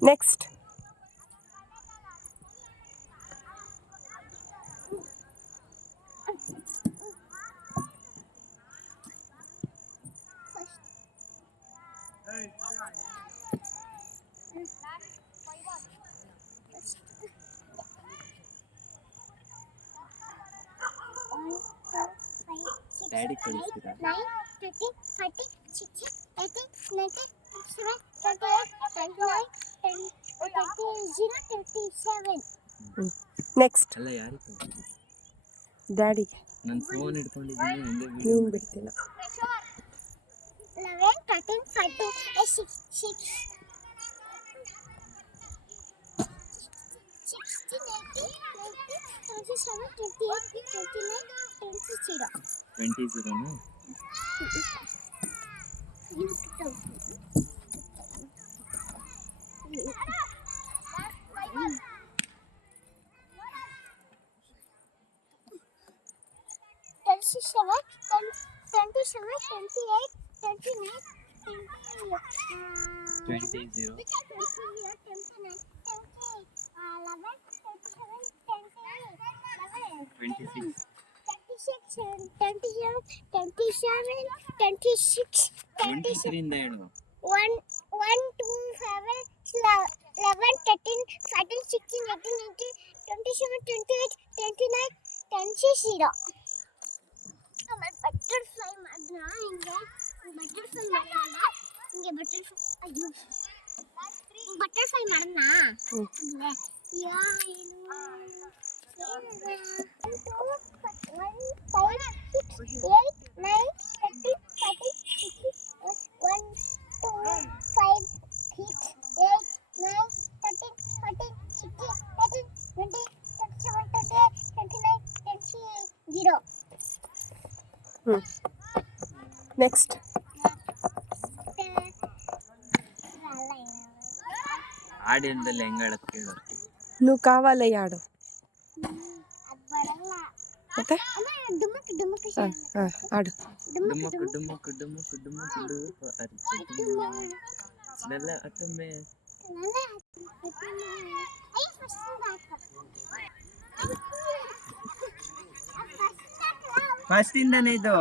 Next. Daddy ಕಳಿಸ್ತೀರಾ? 9, 30, 40, 60, 80, 90, 27, 28, 29, 30, 37. Next. ಅಲ್ಲ ಯಾರಿಗೆ ಕಳಿಸ್ತೀರಾ? ಡ್ಯಾಡಿಗೆ. ನನ್ನ ಫೋನ್ ಹಿಡ್ಕೊಂಡಿದ್ದೀನಿ ಹಂಗೆ ವಿಡಿಯೋ ನೀನು ಬಿಡ್ತಿಲ್ಲ. 11, 13, 14, 16, 27, 28, 29, 30. 20 23 ಹೇಳು. 1, 2, 7, 11, 13, 14, 16, 18, 19, 27, 28, 29, 30. ಆಮೇಲೆ ಬಟರ್ಫ್ಲೈ ಮಾಡಿದ್ರ ಹಿಂಗೆ ಬಟರ್ಫ್ಲೈ ಮಾಡೋಣ. ಯಾ Next. ಹಾಡಿಲ್ದಲ್ಲಿ ಹೆಂಗ ಹೇಳಕ್ ಕೇಳು. నువ్వు కావాలి ఆడు ಮತ್ತೆ ಆಡು. ಡುಮ್ಮಕ್ ಡುಮ್ಮಕ್ ಡುಮ್ಮಕ್ ಡುಮ್ಮಕ್ ಡುಮ್ಮಕ್ ಸ್ಮೆಲ್ಲ ಅಟ್ಟೊಮ್ಮೆ. ಫಸ್ಟ್ ಇಂದಾನೆ ಇದು.